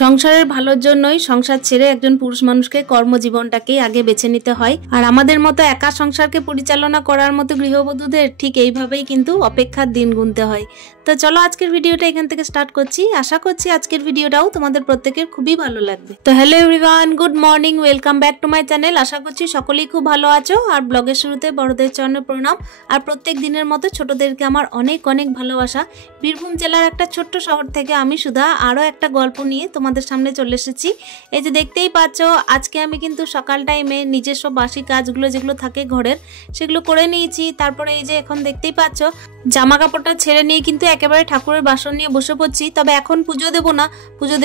সংসারের ভালোর জন্যই সংসার ছেড়ে একজন পুরুষ মানুষকে কর্মজীবনটাকেই আগে বেছে নিতে হয়। আর আমাদের মতো একা সংসারকে পরিচালনা করার মতো গৃহবধূদের ঠিক এইভাবেই কিন্তু অপেক্ষার দিন গুনতে হয়। তো চলো আজকের ভিডিওটা এখান থেকে স্টার্ট করছি। আশা করছি আজকের ভিডিওটাও তোমাদের প্রত্যেকের খুবই ভালো লাগবে। তো hello everyone, good morning, welcome back to my channel. আশা করছি সকলেই খুব ভালো আছো। আর ব্লগের শুরুতে বড়দের চরণে প্রণাম, আর প্রত্যেক দিনের মতো ছোটদেরকে আমার অনেক অনেক ভালোবাসা। বীরভূম জেলার একটা ছোট্ট শহর থেকে আমি সুধা আরও একটা গল্প নিয়ে তোমাদের সামনে চলে এসেছি। এই যে দেখতেই পাচ্ছ, আজকে আমি কিন্তু সকাল টাইমে নিজস্ব বাসি কাজগুলো যেগুলো থাকে ঘরের সেগুলো করে নিয়েছি। তারপরে এই যে এখন দেখতেই পাচ্ছ জামা কাপড়টা ছেড়ে নিয়ে কিন্তু একেবারে ঠাকুরের বাসন নিয়ে বসে পড়ছি। তবে এখন পুজো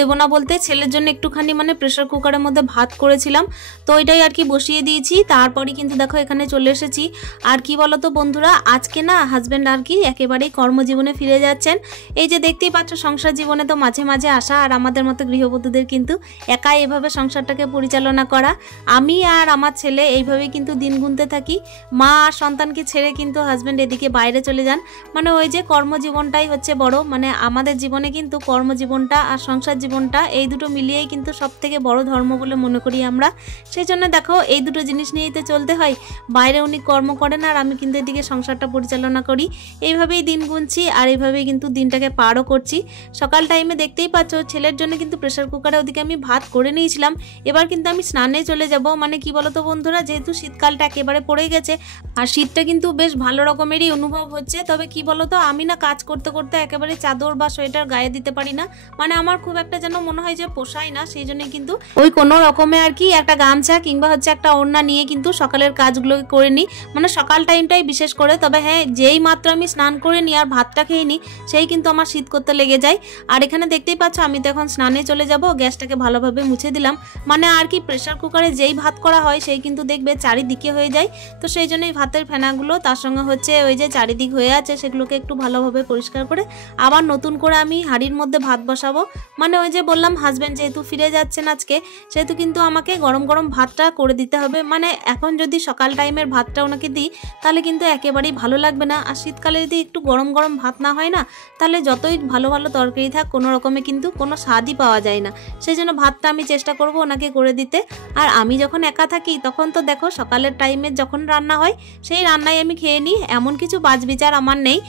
দেবো না বলতে ছেলের জন্য একটুখানি প্রেসার কুকারের মধ্যে ভাত করেছিলাম, তো ওইটাই আর কি বসিয়ে দিয়েছি। তারপরে কিন্তু দেখো এখানে চলে এসেছি। আর কি বলতো বন্ধুরা, আজকে না হাজব্যান্ড আর কি একেবারেই কর্মজীবনে ফিরে যাচ্ছেন। এই যে দেখতেই পাচ্ছ, সংসার জীবনে তো মাঝে মাঝে আসা, আর আমাদের মতো গৃহবধূদের কিন্তু একাই এভাবে সংসারটাকে পরিচালনা করা। আমি আর আমার ছেলে এইভাবেই কিন্তু দিন গুনতে থাকি। মা আর সন্তানকে ছেড়ে কিন্তু হাজব্যান্ড এদিকে বাইরে চলে যান। ওই যে কর্মজীবনটাই হচ্ছে বড়, আমাদের জীবনে কিন্তু কর্মজীবনটা আর সংসার জীবনটা এই দুটো মিলিয়েই কিন্তু সব থেকে বড় ধর্ম বলে মনে করি আমরা। সেই জন্য দেখো এই দুটো জিনিস নিয়েই তো চলতে হয়। বাইরে উনি কর্ম করেন আর আমি কিন্তু এদিকে সংসারটা পরিচালনা করি। এইভাবেই দিন গুনছি আর এইভাবেই কিন্তু দিনটাকে পারও করছি। সকাল টাইমে দেখতেই পাচ্ছ ছেলের জন্য কিন্তু প্রেসার কুকারে ওদিকে আমি ভাত করে নিয়েছিলাম। এবার কিন্তু আমি স্নানে চলে যাব। কি বলতো বন্ধুরা, যেহেতু শীতকালটা একেবারে পড়ে গেছে আর শীতটা কিন্তু বেশ ভালো রকমেরই অনুভব হচ্ছে। তবে কি বলতো, আমি না কাজ করতে করতে একেবারে চাদর বা সোয়েটার গায়ে দিতে পারি না। আমার খুব একটা যেন মনে হয় যে পোষায় না। সেই জন্য কিন্তু ওই কোনো রকমে আর কি একটা গামছা কিংবা একটা ওড়না নিয়ে কিন্তু সকালের কাজগুলো করে নিই, সকাল টাইমটাই বিশেষ করে। তবে হ্যাঁ, যেই মাত্র আমি স্নান করে নিই আর ভাতটা খেয়ে নিই, সেই কিন্তু আমার শীত করতে লেগে যায়। আর এখানে দেখতেই পাচ্ছ আমি তো এখন স্নানে চলে যাব। গ্যাসটাকে ভালোভাবে মুছে দিলাম। আর কি প্রেসার কুকারে যেই ভাত করা হয় সেই কিন্তু দেখবে চারিদিকে হয়ে যায়। তো সেই জন্যই ভাতের ফেনাগুলো তার সঙ্গে ওই যে চারিদিক হয়ে আছে সেগুলোকে একটু ভালোভাবে পরিষ্কার করে আবার নতুন করে আমি হাঁড়ির মধ্যে ভাত বসাবো। ওই যে বললাম, হাজব্যান্ড যেহেতু ফিরে যাচ্ছেন আজকে, সেহেতু কিন্তু আমাকে গরম গরম ভাতটা করে দিতে হবে। এখন যদি সকাল টাইমের ভাতটা ওনাকে দিই তাহলে কিন্তু একেবারেই ভালো লাগবে না। আর শীতকালে যদি একটু গরম গরম ভাত না হয় না, তাহলে যতই ভালো ভালো তরকারি থাক কোনো রকমে কিন্তু কোনো স্বাদই পাওয়া যায় না। সেই জন্য ভাতটা আমি চেষ্টা করব ওনাকে করে দিতে। আর আমি যখন একা থাকি তখন তো দেখো সকালের টাইমে যখন রান্না হয় সেই রান্নায় আমি খেয়ে নিই, এমন কিছু বাছবিচার আমার নেই।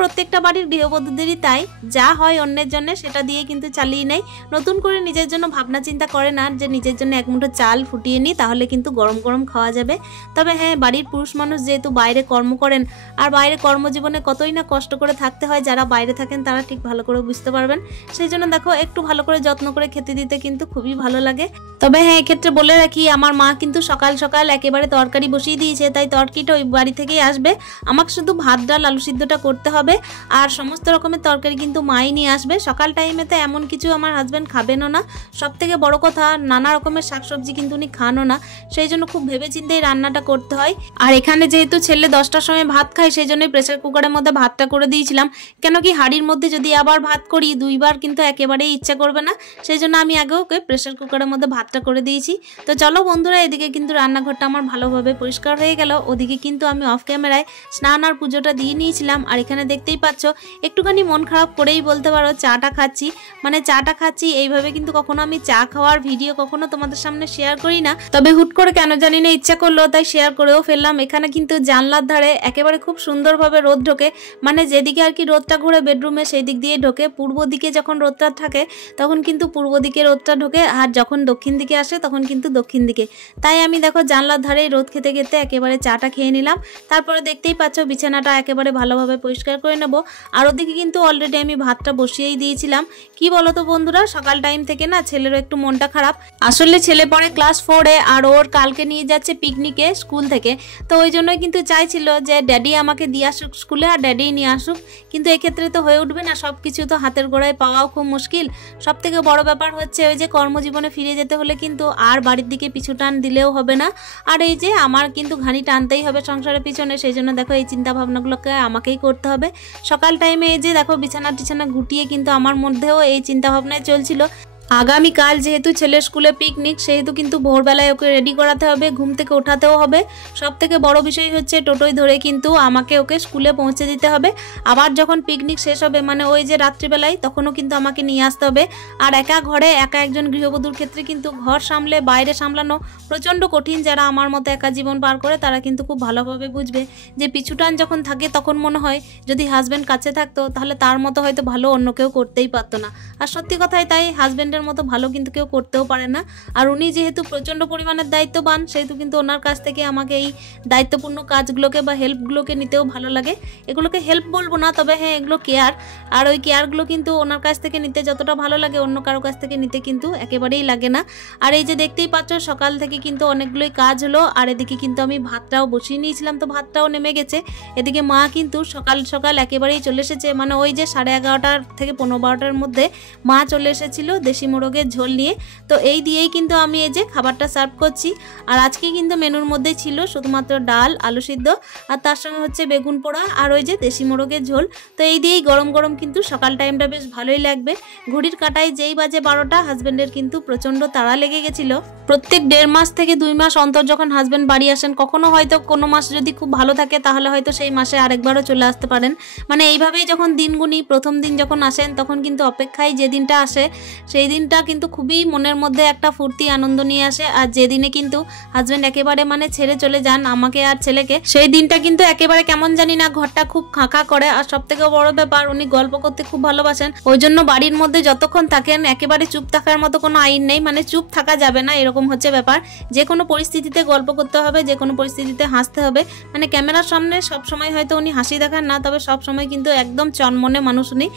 প্রত্যেকটা বাড়ির গৃহবধূদেরই তাই, যা হয় অন্যের জন্য সেটা দিয়ে কিন্তু চালিয়ে নেয়। নতুন করে নিজের জন্য ভাবনা চিন্তা করে না যে নিজের জন্য এক মুঠো চাল ফুটিয়ে নিই তাহলে কিন্তু গরম গরম খাওয়া যাবে। তবে হ্যাঁ, বাড়ির পুরুষ মানুষ যেহেতু বাইরে কর্ম করেন, আর বাইরে কর্মজীবনে কতই না কষ্ট করে থাকতে হয়, যারা বাইরে থাকেন তারা ঠিক ভালো করে বুঝতে পারবেন। সেই জন্য দেখো একটু ভালো করে যত্ন করে খেতে দিতে কিন্তু খুবই ভালো লাগে। তবে হ্যাঁ, এক্ষেত্রে বলে রাখি, আমার মা কিন্তু সকাল সকাল একেবারে তরকারি বসিয়ে দিয়েছে, তাই তরকারিটা ওই বাড়ি থেকেই আসবে। আমাকে শুধু ভাত ডাল আলু সিদ্ধটা করতে হবে, আর সমস্ত রকমের তরকারি কিন্তু মাই নিয়ে আসবে। সকাল টাইমে তো এমন কিছু আমার হাজব্যান্ড খাবেনও না। সব থেকে বড় কথা, নানা রকমের শাকসবজি কিন্তু উনি খানও না। সেই জন্য খুব ভেবে চিন্তেই রান্নাটা করতে হয়। আর এখানে যেহেতু ছেলে 10টার সময় ভাত খায়, সেই জন্যই প্রেসার কুকারের মধ্যে ভাতটা করে দিয়েছিলাম। কেন কি, হাঁড়ির মধ্যে যদি আবার ভাত করি দুইবার কিন্তু একেবারেই ইচ্ছা করবে না। সেই জন্য আমি আগে ওকে প্রেসার কুকারের মধ্যে ভাতটা করে দিয়েছি। তো চলো বন্ধুরা, এদিকে কিন্তু রান্নাঘরটা আমার ভালোভাবে পরিষ্কার হয়ে গেল। ওদিকে কিন্তু আমি অফ ক্যামেরায় স্নান আর পুজোটা দিয়ে নিয়েছিলাম। আর এখানে দেখতেই পাচ্ছ একটুখানি মন খারাপ করেই বলতে পারো চাটা খাচ্ছি। এইভাবে কিন্তু কখনো আমি চা খাওয়ার ভিডিও কখনো তোমাদের সামনে শেয়ার করি না। তবে হুট করে কেন জানি না ইচ্ছা করলো, তাই শেয়ার করেও ফেললাম। এখানে কিন্তু জানলার ধারে একেবারে খুব সুন্দরভাবে রোদ ঢোকে। যেদিকে আর কি রোদটা ঘুরে বেডরুমে সেই দিক দিয়ে ঢোকে। পূর্ব দিকে যখন রোদটা থাকে তখন কিন্তু পূর্ব দিকে রোদটা ঢোকে, আর যখন দক্ষিণ দিকে আসে তখন কিন্তু দক্ষিণ দিকে। তাই আমি দেখো জানলার ধারেই রোদ খেতে খেতে একেবারে চাটা খেয়ে নিলাম। তারপরে দেখতেই পাচ্ছ বিছানাটা একেবারে ভালোভাবে পরিষ্কার করে নেব। আর ওদিকে কিন্তু অলরেডি আমি ভাতটা বসিয়েই দিয়েছিলাম। কি বলতো বন্ধুরা, সকাল টাইম থেকে না ছেলেরও একটু মনটা খারাপ। আসলে ছেলে পড়ে ক্লাস 4-এ, আর ওর কালকে নিয়ে যাচ্ছে পিকনিকে স্কুল থেকে। তো ওই জন্যই কিন্তু চাইছিল যে ড্যাডি আমাকে দিয়ে আসুক স্কুলে আর ড্যাডি নিয়ে আসুক, কিন্তু এক্ষেত্রে তো হয়ে উঠবে না। সব কিছু তো হাতের গোড়ায় পাওয়াও খুব মুশকিল। সব থেকে বড় ব্যাপার হচ্ছে ওই যে কর্মজীবনে ফিরে যেতে হলে কিন্তু আর বাড়ির দিকে পিছু টান দিলেও হবে না। আর এই যে আমার কিন্তু ঘানি টানতেই হবে সংসারের পিছনে। সেই জন্য দেখো এই চিন্তা ভাবনাগুলোকে আমাকেই করতে হবে। সকাল টাইমে এই যে দেখো বিছানা টিছানা গুটিয়ে কিন্তু আমার মধ্যেও এই চিন্তা ভাবনায় চলছিল আগামীকাল যেহেতু ছেলের স্কুলে পিকনিক, সেহেতু কিন্তু ভোরবেলায় ওকে রেডি করাতে হবে, ঘুম থেকে ওঠাতেও হবে। সব থেকে বড় বিষয় হচ্ছে টোটোয় ধরে কিন্তু আমাকে ওকে স্কুলে পৌঁছে দিতে হবে। আবার যখন পিকনিক শেষ হবে মানে ওই যে রাত্রিবেলায়, তখনও কিন্তু আমাকে নিয়ে আসতে হবে। আর একা ঘরে একা একজন গৃহবধূর ক্ষেত্রে কিন্তু ঘর সামলে বাইরে সামলানো প্রচণ্ড কঠিন। যারা আমার মতো একা জীবন পার করে তারা কিন্তু খুব ভালোভাবে বুঝবে যে পিছুটান যখন থাকে তখন মনে হয় যদি হাজব্যান্ড কাছে থাকতো তাহলে তার মতো হয়তো ভালো অন্য কেউ করতেই পারতো না। আর সত্যি কথাই তাই, হাজব্যান্ডের মতো ভালো কিন্তু কেউ করতেও পারে না। আর উনি যেহেতু প্রচণ্ড পরিমাণের দায়িত্ববান, সেহেতু কিন্তু ওনার কাছ থেকে আমাকে এই দায়িত্বপূর্ণ কাজগুলোকে বা হেল্পগুলোকে নিতেও ভালো লাগে। এগুলোকে হেল্প বলবো না, তবে হ্যাঁ এগুলো কেয়ার। আর ওই কেয়ারগুলো কিন্তু ওনার কাছ থেকে নিতে যতটা ভালো লাগে অন্য কারো কাছ থেকে নিতে কিন্তু একেবারেই লাগে না। আর এই যে দেখতেই পাচ্ছ সকাল থেকে কিন্তু অনেকগুলোই কাজ হলো। আর এদিকে কিন্তু আমি ভাতটাও বসিয়ে নিয়েছিলাম, তো ভাতটাও নেমে গেছে। এদিকে মা কিন্তু সকাল সকাল একেবারেই চলে এসেছে, মানে ওই যে 11:30 থেকে 12:15টার মধ্যে মা চলে এসেছিল দেশি মোরগের ঝোল নিয়ে। তো এই দিয়েই কিন্তু আমি এই যে খাবারটা সার্ভ করছি। আর আজকে কিন্তু মেনুর মধ্যে ছিল শুধুমাত্র ডাল, আলু সিদ্ধ, আর তার সঙ্গে হচ্ছে বেগুন পোড়া আর ওই যে দেশি মোরগের ঝোল। তো এই দিয়েই গরম গরম কিন্তু সকাল টাইমটা বেশ ভালোই লাগবে। ঘড়ির কাঁটায় যেই বাজে 12টা, হাজব্যান্ডের কিন্তু প্রচণ্ড তাড়া লেগে গেছিল। প্রত্যেক 1.5 মাস থেকে 2 মাস অন্তর যখন হাজব্যান্ড বাড়ি আসেন, কখনো হয়তো কোনো মাস যদি খুব ভালো থাকে তাহলে হয়তো সেই মাসে আরেকবারও চলে আসতে পারেন। মানে এইভাবেই যখন দিন গুনি, প্রথম দিন যখন আসেন তখন কিন্তু অপেক্ষায় যে দিনটা আসে সেই দিনটা কিন্তু খুবই মনের মধ্যে একটা ফুর্তি আনন্দ নিয়ে আসে। আর যেদিনে কিন্তু হাজব্যান্ড একেবারে মানে ছেড়ে চলে যান আমাকে আর ছেলেকে, সেই দিনটা কিন্তু একেবারে কেমন জানি না ঘরটা খুব ফাঁকা করে। আর সব থেকে বড় ব্যাপার, উনি গল্প করতে খুব ভালোবাসেন। ওই জন্য বাড়ির মধ্যে যতক্ষণ থাকেন একেবারে চুপ থাকার মতো কোনো আইন নেই, মানে চুপ থাকা যাবে না এরকম হচ্ছে ব্যাপার। যে কোনো পরিস্থিতিতে গল্প করতে হবে, যে কোনো পরিস্থিতিতে হাসতে হবে। মানে ক্যামেরার সামনে সবসময় হয়তো উনি হাসি দেখান না, তবে সবসময় কিন্তু একদম চনমনে মানুষ উনি।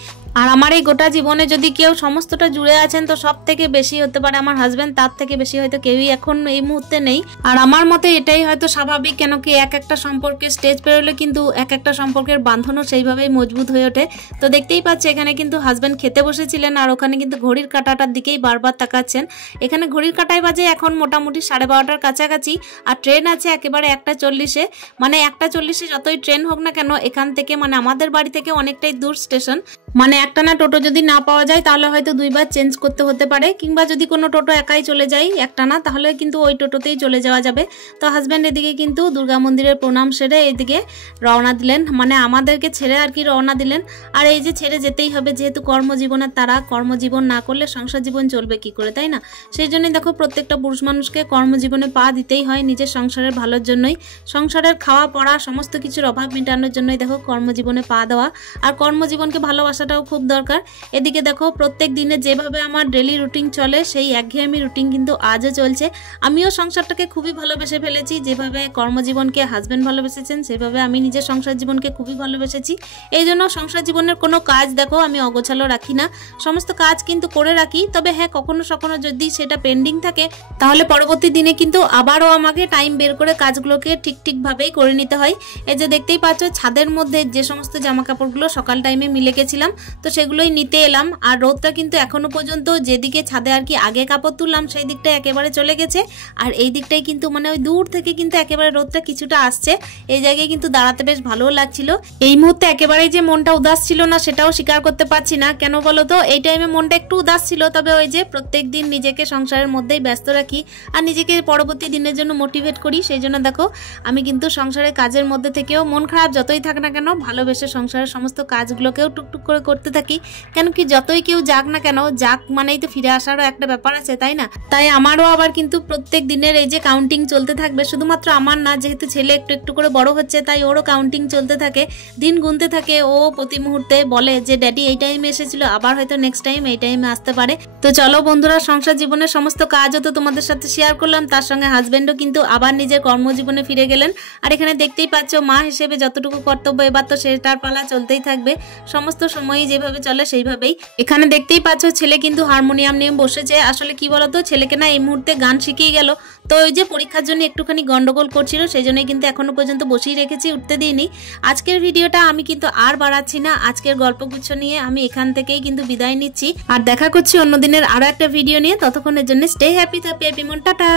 আর আমার এই গোটা জীবনে যদি কেউ সমস্তটা জুড়ে আছেন তো সব থেকে বেশি হতে পারে আমার হাজব্যান্ড, তার থেকে বেশি হয়তো কেউই এখন এই মুহূর্তে নেই। আর আমার মতে এটাই হয়তো স্বাভাবিক, কেন কি এক একটা সম্পর্কে স্টেজ পেরোলে কিন্তু এক একটা সম্পর্কের বাঁধনও সেইভাবেই মজবুত হয়ে ওঠে। তো দেখতেই পাচ্ছি এখানে কিন্তু হাজব্যান্ড খেতে বসেছিলেন আর ওখানে কিন্তু ঘড়ির কাঁটাটার দিকেই বারবার তাকাচ্ছেন। এখানে ঘড়ির কাঁটায় বাজে এখন মোটামুটি 12:30টার কাছাকাছি। আর ট্রেন আছে একেবারে 1:40-এ। মানে 1:40-এ যতই ট্রেন হোক না কেন এখান থেকে মানে আমাদের বাড়ি থেকে অনেকটাই দূর স্টেশন। মানে একটানা টোটো যদি না পাওয়া যায় তাহলে হয়তো 2 বার চেঞ্জ করতে হতে পারে, কিংবা যদি কোনো টোটো একাই চলে যায় একটানা তাহলে কিন্তু ওই টোটোতেই চলে যাওয়া যাবে। তো হাজব্যান্ড এদিকে কিন্তু দুর্গা মন্দিরের প্রণাম সেরে এদিকে রওনা দিলেন, মানে আমাদেরকে ছেড়ে আর কি রওনা দিলেন। আর এই যে ছেড়ে যেতেই হবে, যেহেতু কর্মজীবনের তারা, কর্মজীবন না করলে সংসার জীবন চলবে কি করে, তাই না? সেই জন্যই দেখো প্রত্যেকটা পুরুষ মানুষকে কর্মজীবনে পা দিতেই হয় নিজের সংসারের ভালোর জন্যই। সংসারের খাওয়া পড়া সমস্ত কিছুর অভাব মেটানোর জন্যই দেখো কর্মজীবনে পা দেওয়া। আর কর্মজীবনকে ভালোবাসাটাও খুব দরকার। এদিকে দেখো প্রত্যেক দিনে যেভাবে আমার ডেলি রুটিন চলে সেই একঘেয়েমি রুটিন কিন্তু আজও চলছে। আমিও সংসারটাকে খুবই ভালোবেসে ফেলেছি, যেভাবে কর্মজীবনকে হাজব্যান্ড ভালোবেসেছেন সেভাবে আমি নিজের সংসার জীবনকে খুবই ভালোবেসেছি। এই জন্য সংসার জীবনের কোনো কাজ দেখো আমি অগোছালো রাখি না, সমস্ত কাজ কিন্তু করে রাখি। তবে হ্যাঁ কখনো সখনো যদি সেটা পেন্ডিং থাকে তাহলে পরবর্তী দিনে কিন্তু আবারও আমাকে টাইম বের করে কাজগুলোকে ঠিকভাবেই করে নিতে হয়। এই যে দেখতেই পাচ্ছ ছাদের মধ্যে যে সমস্ত জামা কাপড়গুলো সকাল টাইমে মিলে গেছিলাম তো সেগুলোই নিতে এলাম। আর রোদটা কিন্তু এখনো পর্যন্ত যেদিকে ছাদে আর কি আগে কাপড় তুললাম সেই দিকটা একেবারে চলে গেছে। আর এই দিকটাই কিন্তু মানে ওই দূর থেকে কিন্তু একেবারে রোদটা কিছুটা আসছে। এই জায়গায় কিন্তু দাঁড়াতে বেশ ভালোও লাগছিল। এই মুহূর্তে একেবারেই যে মনটা উদাস ছিল না সেটাও স্বীকার করতে পারছি না। কেন বলো তো, এই টাইমে মনটা একটু উদাস ছিল, তবে ওই যে প্রত্যেক দিন নিজেকে সংসারের মধ্যেই ব্যস্ত রাখি আর নিজেকে পরবর্তী দিনের জন্য মোটিভেট করি। সেই জন্য দেখো আমি কিন্তু সংসারের কাজের মধ্যে থেকেও মন খারাপ যতই থাক না কেন ভালোবেসে সংসারের সমস্ত কাজগুলোকেও টুকটুক করে করতে থাকি। কেন কি যতই কেউ যাক না কেন, যাক মানেই তো ফিরে আসারও একটা ব্যাপার আছে, তাই না? তাই আমারও আবার কিন্তু প্রত্যেক দিনের এই যে কাউন্টিং চলতে থাকবে, শুধুমাত্র আমার না, যেহেতু ছেলে একটু একটু করে বড় হচ্ছে তাই ওরও কাউন্টিং চলতে থাকে, দিন গুনতে থাকে। ও প্রতি মুহূর্তে বলে যে ড্যাডি এই টাইমে এসেছিল, আবার হয়তো নেক্সট টাইম এই টাইমে আসতে পারে। তো চলো বন্ধুরা, সংসার জীবনের সমস্ত কাজও তো তোমাদের সাথে শেয়ার করলাম, তার সঙ্গে হাজবেন্ডও কিন্তু আবার নিজের কর্মজীবনে ফিরে গেলেন। আর এখানে দেখতেই পাচ্ছ মা হিসেবে যতটুকু কর্তব্য এবার তো সেটার পালা চলতেই থাকবে, সমস্ত সময়ই যেভাবে চলে সেইভাবেই। এখানে দেখতেই পাচ্ছ ছেলে কিন্তু হারমোনিয়াম নিয়ে বসেছে। আসলে কি বলতো, ছেলেকে না এই মুহূর্তে গান শিখিয়ে গেল, তো ওই যে পরীক্ষার জন্য একটুখানি গন্ডগোল করছিল, সেই জন্যই কিন্তু এখনো পর্যন্ত বসেই রেখেছি, উঠতে দিইনি। আজকের ভিডিওটা আমি কিন্তু আর বাড়াচ্ছি না, আজকের গল্পগুচ্ছ নিয়ে আমি এখান থেকেই কিন্তু বিদায় নিচ্ছি। আর দেখা করছি অন্যদিনের আরো একটা ভিডিও নিয়ে। ততক্ষণের জন্য স্টে হ্যাপি, হ্যাপি মন, টাটা।